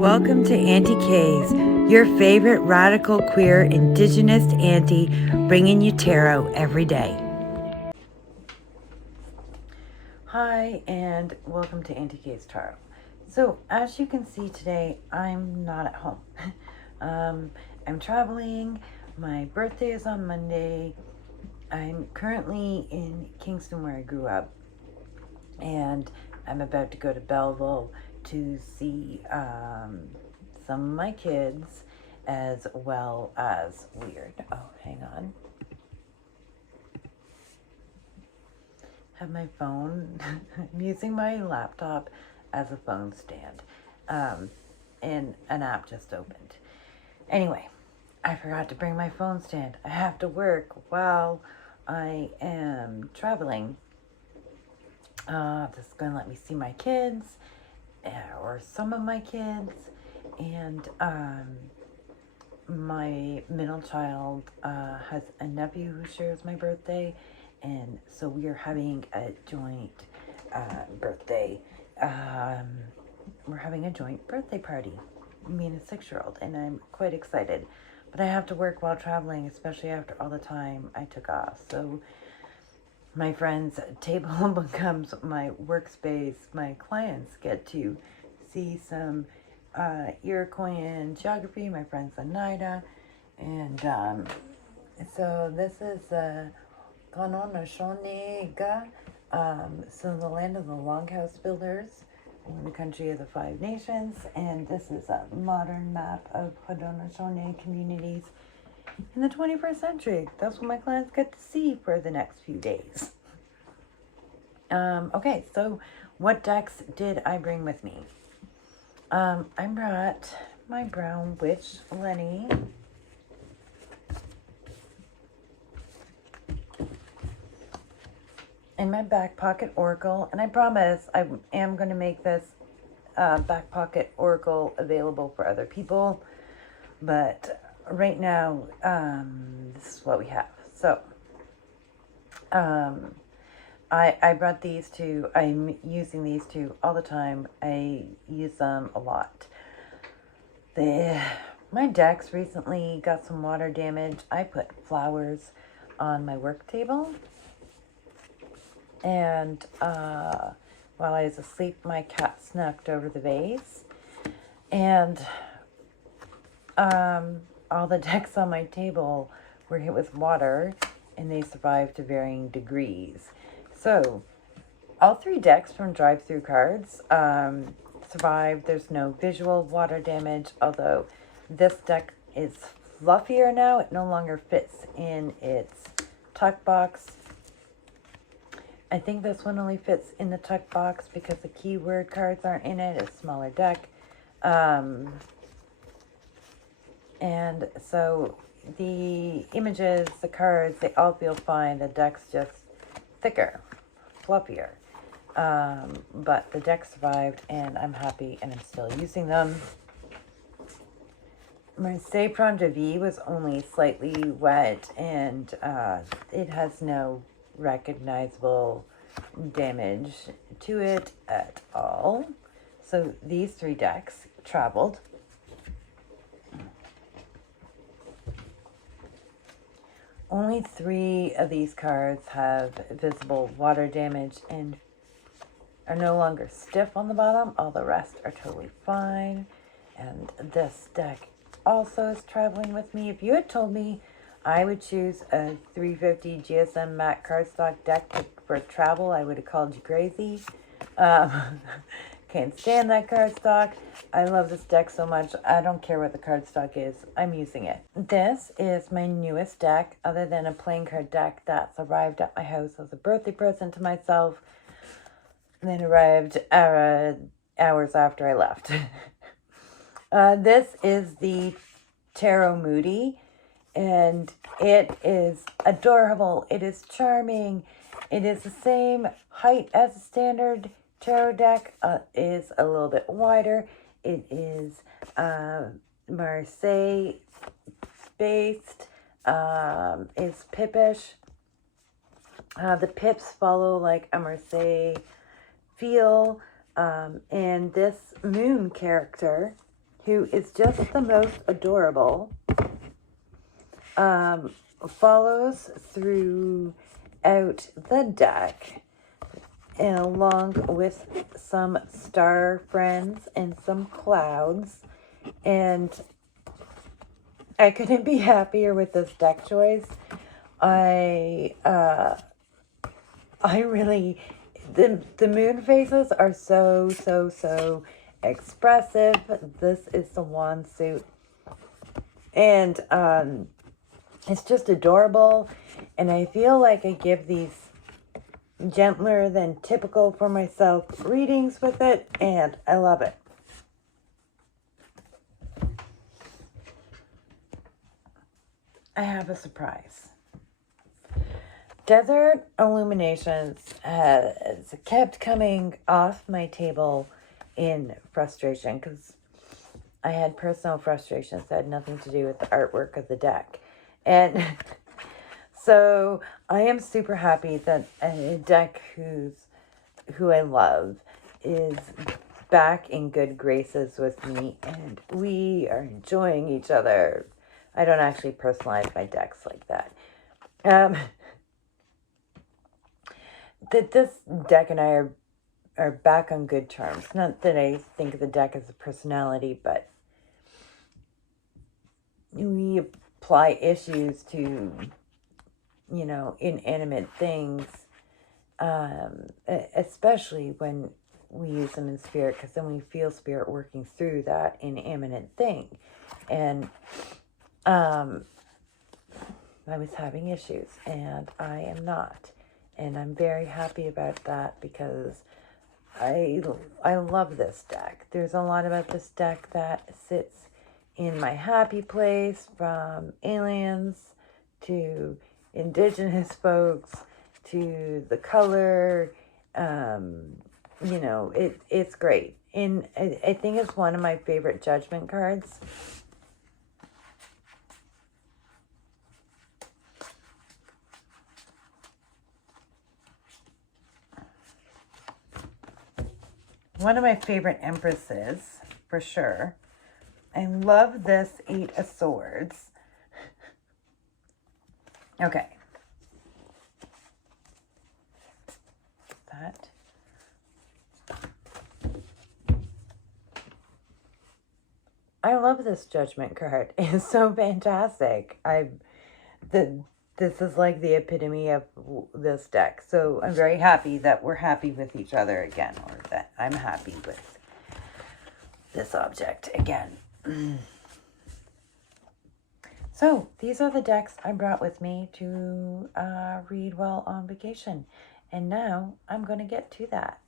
Welcome to Auntie K's, your favorite radical queer indigenous auntie, bringing you tarot every day. Hi, and welcome to Auntie K's Tarot. So, as you can see today, I'm not at home. I'm traveling. My birthday is on Monday. I'm currently in Kingston, where I grew up, and I'm about to go to Belleville to see some of my kids, as well as hang on. Have my phone. I'm using my laptop as a phone stand, and an app just opened. Anyway, I forgot to bring my phone stand. I have to work while I am traveling. This is going to let me see my kids, or some of my kids, and my middle child has a nephew who shares my birthday, and so we are having a joint birthday. We're having a joint birthday party, me and a 6-year-old, and I'm quite excited. But I have to work while traveling, especially after all the time I took off. So my friend's table becomes my workspace. My clients get to see some Iroquoian geography. My friend Zenaida. And so this is Haudenosaunee-ga, so the land of the longhouse builders in the country of the Five Nations. And this is a modern map of Haudenosaunee communities in the 21st century. That's what my clients get to see for the next few days. Okay, so what decks did I bring with me? I brought my Brown Witch Lenny. And my Back Pocket Oracle. And I promise I am going to make this Back Pocket Oracle available for other people. But right now, this is what we have. So, I brought these two. I'm using these two all the time. I use them a lot. My decks recently got some water damage. I put flowers on my work table. And while I was asleep, my cat snuck over the vase. And all the decks on my table were hit with water, and they survived to varying degrees. So all 3 decks from drive-through cards survived. There's no visual water damage, although this deck is fluffier now. It no longer fits in its tuck box. I think this one only fits in the tuck box because the keyword cards aren't in it. It's a smaller deck. And so the images, the cards, they all feel fine. The deck's just thicker, fluffier. But the deck survived, and I'm happy, and I'm still using them. My Sapron de Vie was only slightly wet, and it has no recognizable damage to it at all. So these 3 decks traveled. Only 3 of these cards have visible water damage and are no longer stiff on the bottom. All the rest are totally fine. And this deck also is traveling with me. If you had told me I would choose a 350 GSM matte cardstock deck for travel, I would have called you crazy. Can't stand that cardstock. I love this deck so much. I don't care what the cardstock is. I'm using it. This is my newest deck, other than a playing card deck that's arrived at my house as a birthday present to myself, and then arrived hours after I left. This is the Tarot Moody. And it is adorable. It is charming. It is the same height as a standard tarot deck. Is a little bit wider. It is Marseille based. Is pippish. The pips follow like a Marseille feel. And this moon character who is just the most adorable, follows throughout the deck, and along with some star friends and some clouds. And I couldn't be happier with this deck choice. I really, the moon phases are so expressive. This is the wand suit, and it's just adorable. And I feel like I give these gentler than typical for myself readings with it, and I love it. I have a surprise. Desert Illuminations has kept coming off my table in frustration because I had personal frustrations that had nothing to do with the artwork of the deck. And so I am super happy that a deck who I love is back in good graces with me, and we are enjoying each other. I don't actually personalize my decks like that. That this deck and I are back on good terms. Not that I think of the deck as a personality, but we apply issues to, you know, inanimate things, especially when we use them in spirit, because then we feel spirit working through that inanimate thing. And I was having issues, and I am not. And I'm very happy about that because I love this deck. There's a lot about this deck that sits in my happy place, from aliens to indigenous folks to the color. You know, it's great. And I think it's one of my favorite judgment cards. One of my favorite Empresses, for sure. I love this 8 of Swords. Okay. That. I love this Judgment card. It's so fantastic. This is like the epitome of this deck. So I'm very happy that we're happy with each other again, or that I'm happy with this object again. So these are the decks I brought with me to read while on vacation. And now I'm going to get to that.